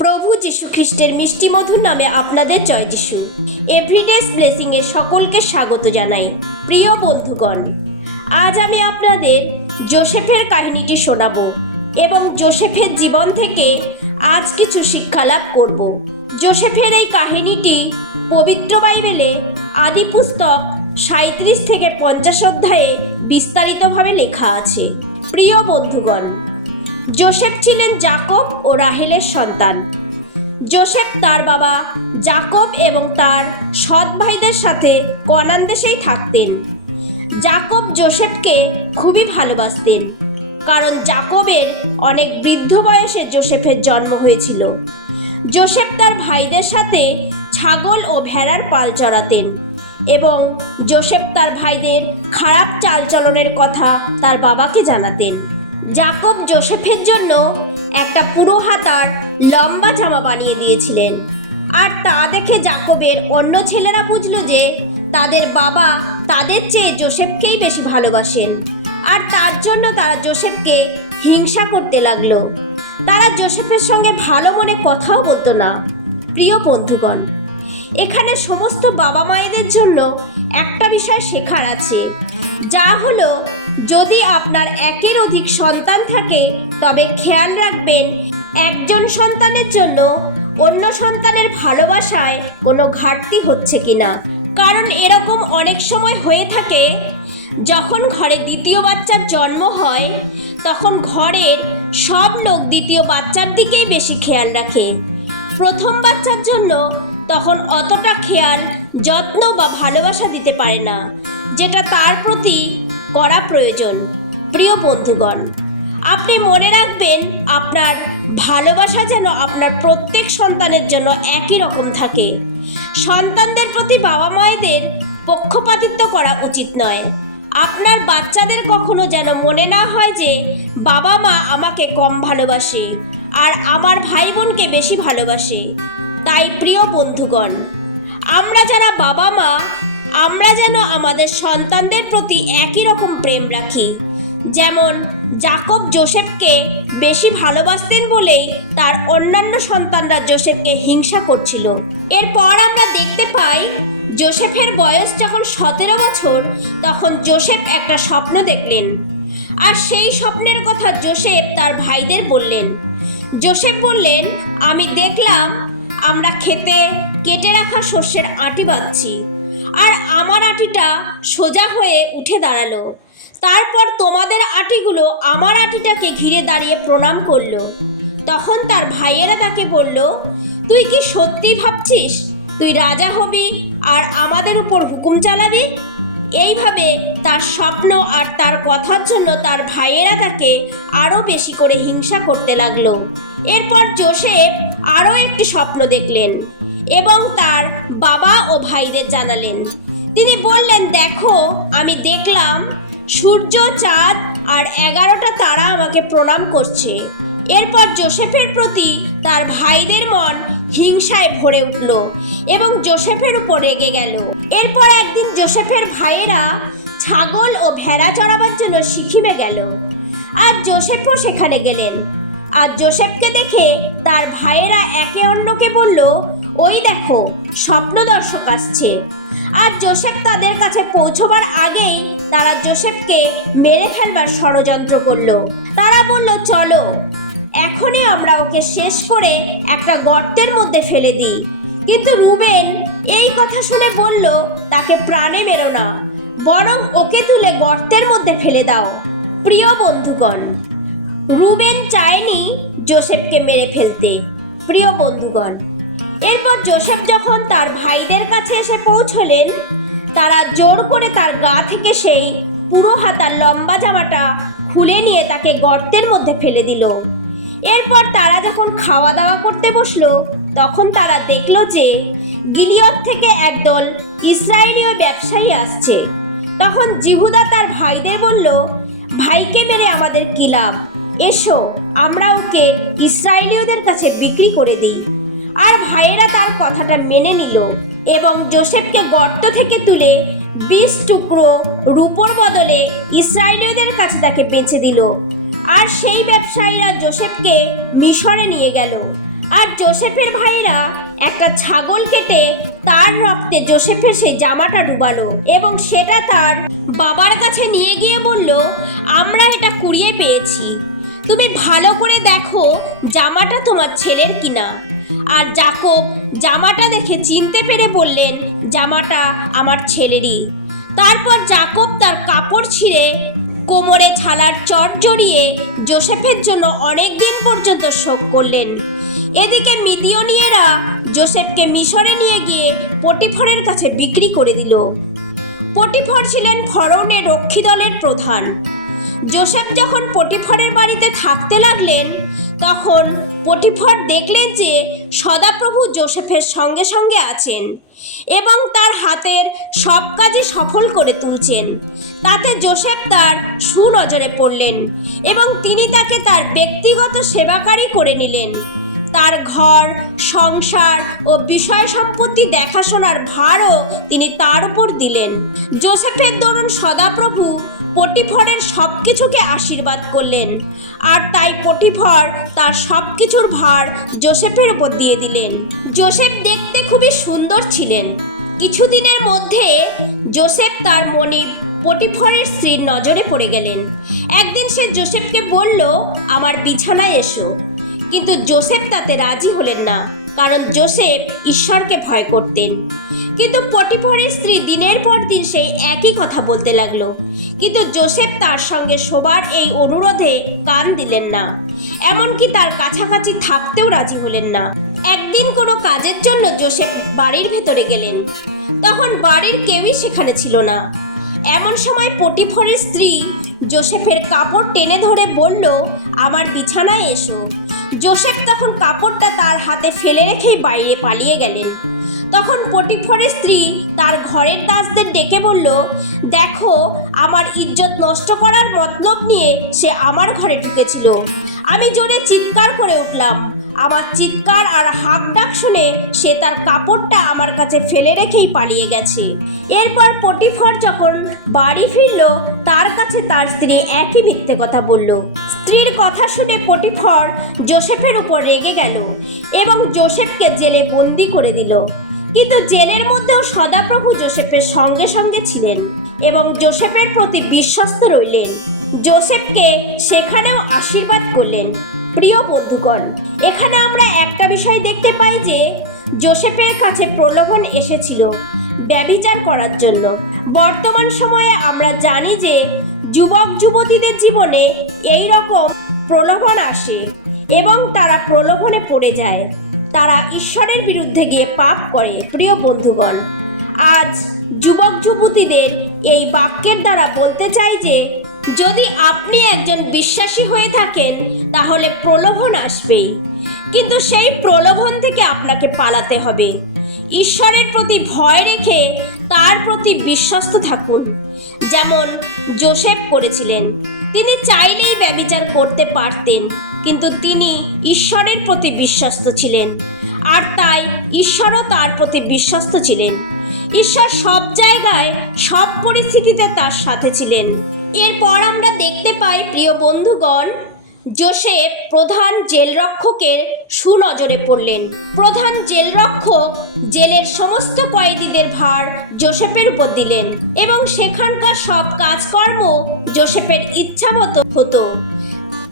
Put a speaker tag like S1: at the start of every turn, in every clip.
S1: প্রভু যীশু খ্রিস্টের মিষ্টি মধুর নামে আপনাদের জয় যিশু। এভরিডেস ব্লেসিংয়ে সকলকে স্বাগত জানাই। প্রিয় বন্ধুগণ, আজ আমি আপনাদের জোসেফের কাহিনীটি শোনাব এবং জোসেফের জীবন থেকে আজ কিছু শিক্ষা লাভ করব। জোসেফের এই কাহিনীটি পবিত্র বাইবেলে আদি পুস্তক সাঁত্রিশ থেকে পঞ্চাশ অধ্যায়ে বিস্তারিতভাবে লেখা আছে। প্রিয় বন্ধুগণ জোসেফ ছিলেন জাকব ও রাহেলের সন্তান। জোসেফ তার বাবা জাকব এবং তার সৎ ভাইদের সাথে কনান দেশেই থাকতেন। জাকব জোসেফকে খুবই ভালোবাসতেন, কারণ জাকবের অনেক বৃদ্ধ বয়সে জোসেফের জন্ম হয়েছিল। জোসেফ তার ভাইদের সাথে ছাগল ও ভেড়ার পাল চড়াতেন এবং জোসেফ তার ভাইদের খারাপ চালচলনের কথা তার বাবাকে জানাতেন। জাকব জোসেফের জন্য একটা পুরো হাতার লম্বা জামা বানিয়ে দিয়েছিলেন। আর তা দেখে জাকবের অন্য ছেলেরা বুঝলো যে তাদের বাবা তাদের চেয়ে জোসেফকেই বেশি ভালোবাসেন। আর তার জন্য তারা জোসেফকে হিংসা করতে লাগল। তারা জোসেফের সঙ্গে ভালো মনে কথাও বলতো না। প্রিয় বন্ধুগণ, এখানে সমস্ত বাবা মায়েদের জন্য একটা বিষয় শেখার আছে। যা হলো যদি আপনার একের অধিক সন্তান থাকে, তবে খেয়াল রাখবেন, একজন সন্তানের জন্য অন্য সন্তানের ভালোবাসায় কোনো ঘাটতি হচ্ছে কিনা। কারণ এরকম অনেক সময় হয়ে থাকে, যখন ঘরে দ্বিতীয় বাচ্চার জন্ম হয়, তখন ঘরের সব লোক দ্বিতীয় বাচ্চার দিকেই বেশি খেয়াল রাখে। প্রথম বাচ্চার জন্য তখন অতটা খেয়াল, যত্ন বা ভালোবাসা দিতে পারে না, যেটা তার প্রতি করা প্রয়োজন। প্রিয় বন্ধুগণ, আপনি মনে রাখবেন আপনার ভালোবাসা যেন আপনার প্রত্যেক সন্তানের জন্য একই রকম থাকে। সন্তানদের প্রতি বাবা মায়েদের পক্ষপাতিত্ব করা উচিত নয়। আপনার বাচ্চাদের কখনো যেন মনে না হয় যে বাবা মা আমাকে কম ভালোবাসে আর আমার ভাই বোনকে বেশি ভালোবাসে। তাই প্রিয় বন্ধুগণ, আমরা যারা বাবা মা আমরা যেন আমাদের সন্তানদের প্রতি একই রকম প্রেম রাখি। যেমন জাকব জোসেফকে বেশি ভালোবাসতেন বলেই তার অন্যান্য সন্তানরা জোসেফকে হিংসা করছিল। এরপর আমরা দেখতে পাই জোসেফের বয়স যখন সতেরো বছর, তখন জোসেফ একটা স্বপ্ন দেখলেন। আর সেই স্বপ্নের কথা জোসেফ তার ভাইদের বললেন। জোসেফ বললেন, আমি দেখলাম আমরা খেতে কেটে রাখা শস্যের আঁটি বাঁধছি। আর আমার আটিটা সোজা হয়ে উঠে দাঁড়াল। তারপর তোমাদের আটিগুলো আমার আটিটাকে ঘিরে দাঁড়িয়ে প্রণাম করল। তখন তার ভাইয়েরা তাকে বলল, তুই কি সত্যি ভাবছিস? তুই রাজা হবি আর আমাদের উপর হুকুম চালাবি? এইভাবে তার স্বপ্ন আর তার কথার জন্য তার ভাইয়েরা তাকে আরও বেশি করে হিংসা করতে লাগল। এরপর জোসেফ আরও একটি স্বপ্ন দেখলেন। এবং তার বাবা ও ভাইদের জানালেন। তিনি বললেন, দেখো, আমি দেখলাম সূর্য, চাঁদ আর এগারোটা তারা আমাকে প্রণাম করছে। এরপর জোসেফের প্রতি তার ভাইদের মন হিংসায় ভরে উঠল এবং জোসেফের উপর রেগে গেল। এরপর একদিন জোসেফের ভাইয়েরা ছাগল ও ভেড়া চড়াবার জন্য সিকিমে গেল আর জোসেফও সেখানে গেলেন। আর জোসেফকে দেখে তার ভাইয়েরা একে অন্যকে বলল ওই দেখো, স্বপ্ন দর্শক আসছে। আর জোসেফ তাদের কাছে পৌঁছবার আগেই তারা জোসেফকে মেরে ফেলবার ষড়যন্ত্র করল। তারা বলল, চলো, এখনই আমরা ওকে শেষ করে একটা গর্তের মধ্যে ফেলে দিই। কিন্তু রুবেন এই কথা শুনে বলল, তাকে প্রাণে মেরো না, বরং ওকে তুলে গর্তের মধ্যে ফেলে দাও। প্রিয় বন্ধুগণ, রুবেন চায়নি জোসেফকে মেরে ফেলতে। প্রিয় বন্ধুগণ এরপর জোসেফ যখন তার ভাইদের কাছে এসে পৌঁছলেন, তারা জোর করে তার গা থেকে সেই পুরো হাতার লম্বা জামাটা খুলে নিয়ে তাকে গর্তের মধ্যে ফেলে দিল। এরপর তারা যখন খাওয়া দাওয়া করতে বসল, তখন তারা দেখল যে গিলিয়ত থেকে একদল ইসরায়েলীয় ব্যবসায়ী আসছে। তখন জিহুদা তার ভাইদের বলল, ভাইকে মেরে আমাদের কি লাভ? এসো, আমরা ওকে ইসরায়েলীয়দের কাছে বিক্রি করে দিই। আর ভাইয়েরা তার কথাটা মেনে নিল এবং জোসেফকে গর্ত থেকে তুলে বিশ টুকরো রূপোর বদলে ইসরায়েলীয়দের কাছে তাকে বেঁচে দিল। আর সেই ব্যবসায়ীরা জোসেফকে মিশরে নিয়ে গেল। আর জোসেফের ভাইরা একটা ছাগল কেটে তার রক্তে জোসেফের সেই জামাটা ডুবালো এবং সেটা তার বাবার কাছে নিয়ে গিয়ে বলল, আমরা এটা কুড়িয়ে পেয়েছি। তুমি ভালো করে দেখো জামাটা তোমার ছেলের কিনা। আর জাকব জামাটা দেখে চিনতে পেরে বললেন, জামাটা আমার ছেলেরই। তারপর জাকব তার কাপড় ছিঁড়ে কোমরে ছালার চট জড়িয়ে জোসেফের জন্য অনেক দিন পর্যন্ত শোক করলেন। এদিকে মিদিয়নিয়েরা জোসেফকে মিশরে নিয়ে গিয়ে পটিফরের কাছে বিক্রি করে দিল। পটিফর ছিলেন ফরৌনের রক্ষী দলের প্রধান। জোসেফ যখন পটিফরের বাড়িতে থাকতে লাগলেন তখন পটিফর দেখলেন যে সদাপ্রভু জোসেফের সঙ্গে সঙ্গে আছেন এবং তার হাতের সব কাজই সফল করে তুলছেন। তাতে জোসেফ তার সুনজরে পড়লেন এবং তিনি তাকে তার ব্যক্তিগত সেবাকারী করে নিলেন। তার ঘর, সংসার ও বিষয় সম্পত্তি দেখাশোনার ভারও তিনি তার উপর দিলেন। জোসেফের দরুন সদাপ্রভু পটিফরের সব কিছুকে আশীর্বাদ করলেন। আর তাই পটিফর তার সব কিছুর ভার জোসেফের উপর দিয়ে দিলেন। জোসেফ দেখতে খুবই সুন্দর ছিলেন। কিছুদিনের মধ্যে জোসেফ তার মনিব পটিফরের স্ত্রীর নজরে পড়ে গেলেন। একদিন সে জোসেফকে বলল, আমার বিছানায় এসো। কিন্তু জোসেফ তাতে রাজি হলেন না, কারণ জোসেফ ঈশ্বরকে ভয় করতেন। কিন্তু পটিফরের স্ত্রী দিনের পর দিন সেই একই কথা বলতে লাগল। কিন্তু জোসেফ তার সঙ্গে শোবার এই অনুরোধে কান দিলেন না। এমনকি তার কাছাকাছি থাকতেও রাজি হলেন না। একদিন কোনো কাজের জন্য জোসেফ বাড়ির ভেতরে গেলেন। তখন বাড়ির কেউই সেখানে ছিল না। এমন সময় পটিফরের স্ত্রী জোসেফের কাপড় টেনে ধরে বলল, আমার বিছানায় এসো। জোসেফ তখন কাপড়টা তার হাতে ফেলে রেখেই বাইরে পালিয়ে গেলেন। তখন পটিফরের স্ত্রী তার ঘরের দাসদের ডেকে বলল, দেখো, আমার ইজ্জত নষ্ট করার মতলব নিয়ে সে আমার ঘরে ঢুকেছিল। আমি জোরে চিৎকার করে উঠলাম। আমার চিৎকার আর হাঁক ডাক শুনে সে তার কাপড়টা আমার কাছে ফেলে রেখেই পালিয়ে গেছে। এরপর পটিফর যখন বাড়ি ফিরল, তার কাছে তার স্ত্রী একই মিথ্যে কথা বলল। স্ত্রীর কথা শুনে পটিফর জোসেফের উপর রেগে গেল এবং জোসেফকে জেলে বন্দি করে দিল। কিন্তু জেলের মধ্যেও সদাপ্রভু জোসেফের সঙ্গে সঙ্গে ছিলেন এবং জোসেফের প্রতি বিশ্বস্ত রইলেন। জোসেফকে সেখানেও আশীর্বাদ করলেন। প্রিয় বন্ধুগণ, এখানে আমরা একটা বিষয় দেখতে পাই যে, জোসেফের কাছে প্রলোভন এসেছিল ব্যবিচার করার জন্য। বর্তমান সময়ে আমরা জানি যে, যুবক যুবতীদের জীবনে এই রকম প্রলোভন আসে এবং তারা প্রলোভনে পড়ে যায়। তারা ঈশ্বরের বিরুদ্ধে গিয়ে পাপ করে, প্রিয় বন্ধুগণ। আজ যুবক যুবতীদের এই বাক্যের দ্বারা বলতে চাই যে, যদি আপনি একজন বিশ্বাসী হয়ে থাকেন, তাহলে প্রলোভন আসবেই। কিন্তু সেই প্রলোভন থেকে আপনাকে পালাতে হবে। ঈশ্বরের প্রতি ভয় রেখে তার প্রতি বিশ্বস্ত থাকুন। যেমন জোসেফ করেছিলেন, তিনি চাইলেই ব্যবিচার করতে পারতেন। কিন্তু তিনি ঈশ্বরের প্রতি বিশ্বস্ত ছিলেন। আর তাই ঈশ্বরও তার প্রতি বিশ্বস্ত ছিলেন। ঈশ্বর সব জায়গায়, সব পরিস্থিতিতে তার সাথে ছিলেন। এরপর আমরা দেখতে পাই, প্রিয় বন্ধুগণ, জোসেফ প্রধান জেলরক্ষকের সুনজরে পড়লেন। প্রধান জেলরক্ষক জেলের সমস্ত কয়েদিদের ভার জোসেফের উপর দিলেন এবং সেখানকার সব কাজকর্ম জোসেফের ইচ্ছামতো হতো।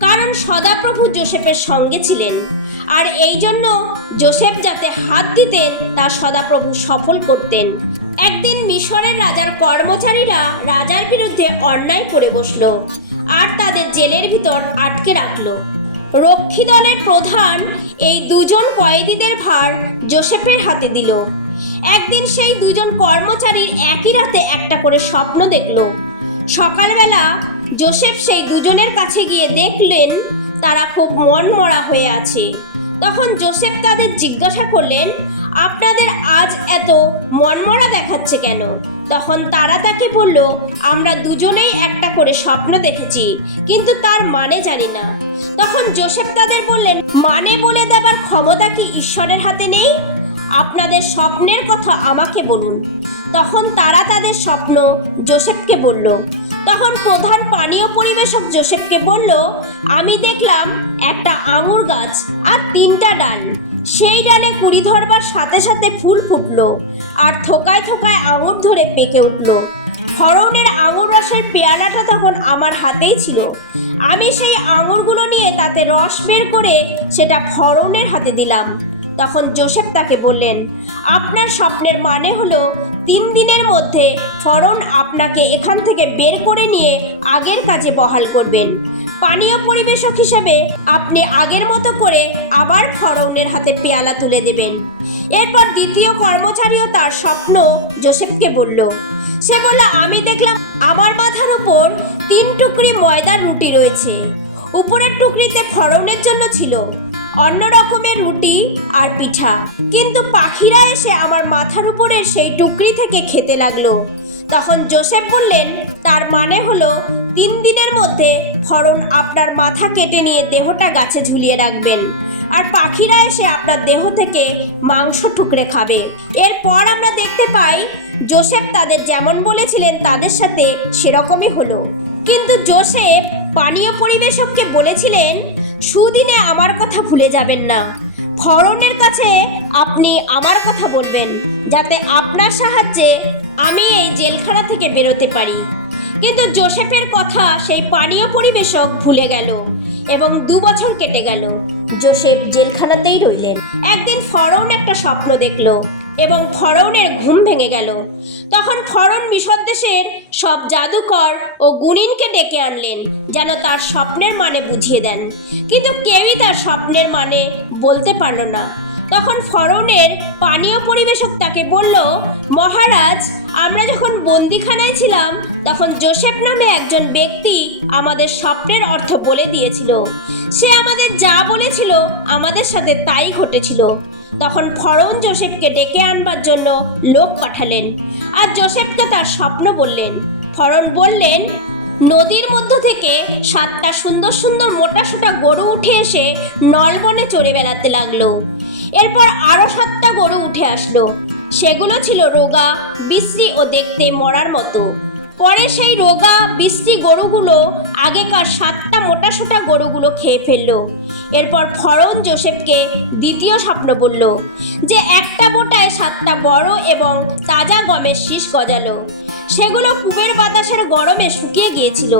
S1: কারণ সদাপ্রভু জোসেফের সঙ্গে ছিলেন। আর এই জন্য জোসেফ যাতে হাত দিতেন, তা সদাপ্রভু সফল করতেন। একদিন মিশরের রাজার কর্মচারীরা রাজার বিরুদ্ধে অন্যায় করে বসল আর তাদের জেলের ভিতর আটকে রাখল। রক্ষী দলের প্রধান এই দুজন কয়েদিদের ভার জোসেফের হাতে দিল। একদিন সেই দুজন কর্মচারীর একই রাতে একটা করে স্বপ্ন দেখল। সকালবেলা জোসেফ সেই দুজনের কাছে গিয়ে দেখলেন তারা খুব মনমরা হয়ে আছে। তখন জোসেফ তাদের জিজ্ঞাসা করলেন, আপনাদের আজ এত মনমরা দেখাচ্ছে কেন? তখন তারা তাকে বলল, আমরা দুজনেই একটা করে স্বপ্ন দেখেছি, কিন্তু তার মানে জানি না। তখন জোসেফ তাদের বললেন মানে বলে দেবার ক্ষমতা কি ঈশ্বরের হাতে নেই? আপনাদের স্বপ্নের কথা আমাকে বলুন। তখন তারা তাদের স্বপ্ন জোসেফকে বলল তখন প্রধান পানীয় পরিবেশক জোসেফকে বলল, আমি দেখলাম একটা আঙুর গাছ আর তিনটা ডাল। সেই ডালে কুড়ি ধরবার সাথে সাথে ফুল ফুটলো আর থোকায় থোকায় আঙুর ধরে পেকে উঠল। ফরনের আঙুর রসের পেয়ালাটা তখন আমার হাতেই ছিল। আমি সেই আঙুরগুলো নিয়ে তাতে রস বের করে সেটা ফরনের হাতে দিলাম। তখন জোসেফ তাকে বললেন, আপনার স্বপ্নের মানে হলো তিন দিনের মধ্যে ফরন আপনাকে এখান থেকে বের করে নিয়ে আগের কাজে বহাল করবেন। পানীয় পরিবেশক হিসেবে আপনি আগের মতো করে আবার ফরৌনের হাতে পেয়ালা তুলে দেবেন। এরপর দ্বিতীয় কর্মচারীও তার স্বপ্ন জোসেফকে বলল, সে বলল, আমি দেখলাম আমার মাথার উপর তিন টুকরি ময়দার রুটি রয়েছে। উপরের টুকরিতে ফরৌনের জন্য ছিল। অন্য রকমের রুটি আর পিঠা। কিন্তু পাখিরা এসে আমার মাথার উপরের সেই টুকরি থেকে খেতে লাগল। তখন জোসেফ বললেন, তার মানে হলো তিন দিনের মধ্যে ফরন আপনার মাথা কেটে নিয়ে দেহটা গাছে ঝুলিয়ে রাখবেন। আর পাখিরা এসে আপনার দেহ থেকে মাংস টুকরে খাবে। এরপর আমরা দেখতে পাই, জোসেফ তাদের যেমন বলেছিলেন, তাদের সাথে সেরকমই হলো। কিন্তু জোসেফ পানীয় পরিবেশককে বলেছিলেন, সুদিনে আমার কথা ভুলে যাবেন না। ফরনের কাছে আপনি আমার কথা বলবেন, যাতে আপনার সাহায্যে আমি এই জেলখানা থেকে বেরোতে পারি। কিন্তু জোসেফের কথা সেই পানীয় পরিবেশক ভুলে গেল এবং দু বছর কেটে গেল। জোসেফ জেলখানাতেই রইলেন। একদিন ফরন একটা স্বপ্ন দেখল। এবং ফরৌনের ঘুম ভেঙে গেল। তখন ফরৌন মিশর দেশের সব জাদুকর ও গুণিনকে ডেকে আনলেন, যেন তার স্বপ্নের মানে বুঝিয়ে দেন। কিন্তু কেউই তার স্বপ্নের মানে বলতে পারল না। তখন ফরৌনের পানীয় পরিবেশক তাকে বলল, মহারাজ, আমরা যখন বন্দিখানায় ছিলাম, তখন জোসেফ নামে একজন ব্যক্তি আমাদের স্বপ্নের অর্থ বলে দিয়েছিল। সে আমাদের যা বলেছিল আমাদের সাথে তাই ঘটেছিল। তখন ফরন জোসেফকে ডেকে আনবার জন্য লোক পাঠালেন। আর জোসেফকে তার স্বপ্ন বললেন। ফরন বললেন, নদীর মধ্য থেকে সাতটা সুন্দর সুন্দর মোটা সোটা গরু উঠে এসে নলবনে চড়ে বেড়াতে লাগল। এরপর আরও সাতটা গরু উঠে আসলো। সেগুলো ছিল রোগা, বিশ্রী ও দেখতে মরার মতো। পরে সেই রোগা, বিশ্রী গরুগুলো, আগেকার সাতটা মোটা সোটা গরুগুলো খেয়ে ফেলল। এরপর ফরন জোসেফকে দ্বিতীয় স্বপ্ন বলল যে একটা বোটায় সাতটা বড় এবং তাজা গমের শীষ গজালো। সেগুলো কুবের বাতাসের গরমে শুকিয়ে গিয়েছিল।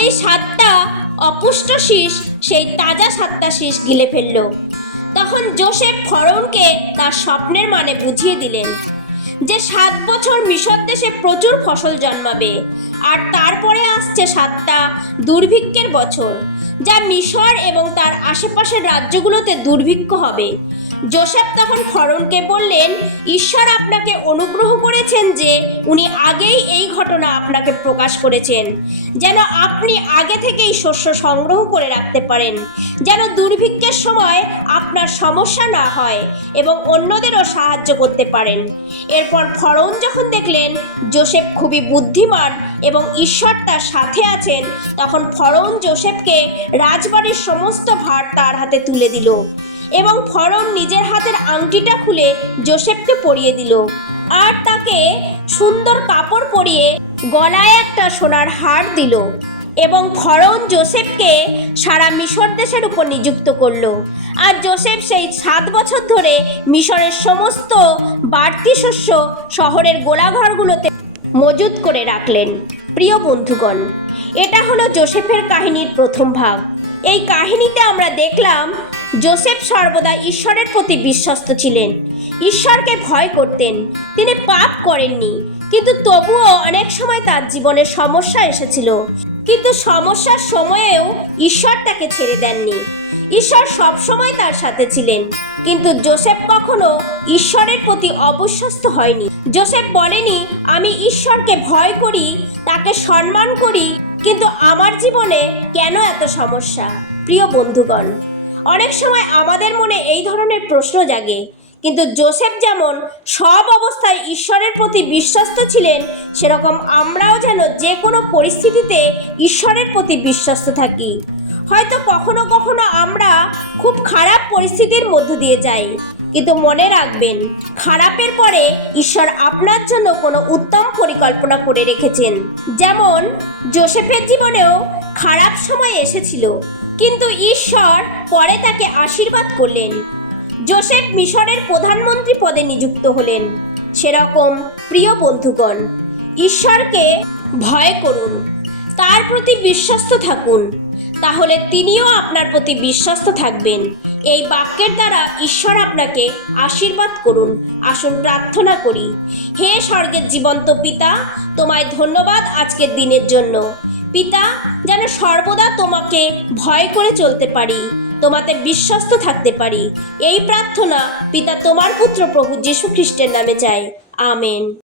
S1: এই সাতটা অপুষ্ট শীষ সেই তাজা সাতটা শীষ গিলে ফেলল। তখন জোসেফ ফরনকে তার স্বপ্নের মানে বুঝিয়ে দিলেন। যে সাত বছর মিশর দেশে প্রচুর ফসল জন্মাবে। আর তারপরে আসছে সাতটা দুর্ভিক্ষের বছর, যা মিশর এবং তার আশেপাশের রাজ্যগুলোতে দুর্ভিক্ষ হবে। জোসেফ তখন ফরনকে বললেন, ঈশ্বর আপনাকে অনুগ্রহ করেছেন যে উনি আগেই এই ঘটনা আপনাকে প্রকাশ করেছেন। যেন আপনি আগে থেকেই শস্য সংগ্রহ করে রাখতে পারেন। যেন দুর্ভিক্ষের সময় আপনার সমস্যা না হয় এবং অন্যদেরও সাহায্য করতে পারেন। এরপর ফরন যখন দেখলেন, জোসেফ খুবই বুদ্ধিমান এবং ঈশ্বর তার সাথে আছেন, তখন ফরন জোসেফকে রাজবাড়ির সমস্ত ভার তার হাতে তুলে দিল। এবং ফরন নিজের হাতের আংটিটা খুলে জোসেফকে পরিয়ে দিল। আর তাকে সুন্দর কাপড় পরিয়ে গলায় একটা সোনার হার দিল এবং ফরন জোসেফকে সারা মিশর দেশের উপর নিযুক্ত করল। আর জোসেফ সেই সাত বছর ধরে মিশরের সমস্ত বাড়তি শস্য শহরের গোলাঘরগুলোতে মজুত করে রাখলেন। প্রিয় বন্ধুগণ, এটা হলো জোসেফের কাহিনীর প্রথম ভাগ। এই কাহিনীতে আমরা দেখলাম জোসেফ সর্বদা ঈশ্বরের প্রতি বিশ্বস্ত ছিলেন। ঈশ্বরকে ভয় করতেন। তিনি পাপ করেননি। কিন্তু তবুও অনেক সময় তার জীবনে সমস্যা এসেছিল। কিন্তু সমস্যার সময়েও ঈশ্বর তাকে ছেড়ে দেননি। ঈশ্বর সব সময় তার সাথে ছিলেন। কিন্তু জোসেফ কখনো ঈশ্বরের প্রতি অবিশ্বস্ত হয়নি। জোসেফ বলেনি, আমি ঈশ্বরকে ভয় করি, তাকে সম্মান করি কিন্তু আমার জীবনে কেন এত সমস্যা? প্রিয় বন্ধুগণ, অনেক সময় আমাদের মনে এই ধরনের প্রশ্ন জাগে, কিন্তু জোসেফ যেমন সব অবস্থায় ঈশ্বরের প্রতি বিশ্বস্ত ছিলেন, সেরকম আমরাও যেন যে কোনো পরিস্থিতিতে ঈশ্বরের প্রতি বিশ্বস্ত থাকি। হয়তো কখনো কখনো আমরা খুব খারাপ পরিস্থিতির মধ্য দিয়ে যাই কিন্তু মনে রাখবেন, খারাপের পরে ঈশ্বর আপনার জন্য কোনো উত্তম পরিকল্পনা করে রেখেছেন। যেমন, জোসেফের জীবনেও খারাপ সময় এসেছিল, কিন্তু ঈশ্বর পরে তাকে আশীর্বাদ করলেন। জোসেফ মিশরের প্রধানমন্ত্রী পদে নিযুক্ত হলেন। সেরকম প্রিয় বন্ধুগণ, ঈশ্বরকে ভয় করুন, তার প্রতি বিশ্বস্ত থাকুন। তাহলে তিনিও আপনার প্রতি বিশ্বস্ত থাকবেন। এই বাক্যের দ্বারা ঈশ্বর আপনাকে আশীর্বাদ করুন, আসুন প্রার্থনা করি। হে স্বর্গের জীবন্ত পিতা, তোমায় ধন্যবাদ আজকের দিনের জন্য। পিতা, যেন সর্বদা তোমাকে ভয় করে চলতে পারি, তোমাতে বিশ্বস্ত থাকতে পারি। এই প্রার্থনা পিতা তোমার পুত্র প্রভু যীশু খ্রিস্টের নামে চাই। আমেন।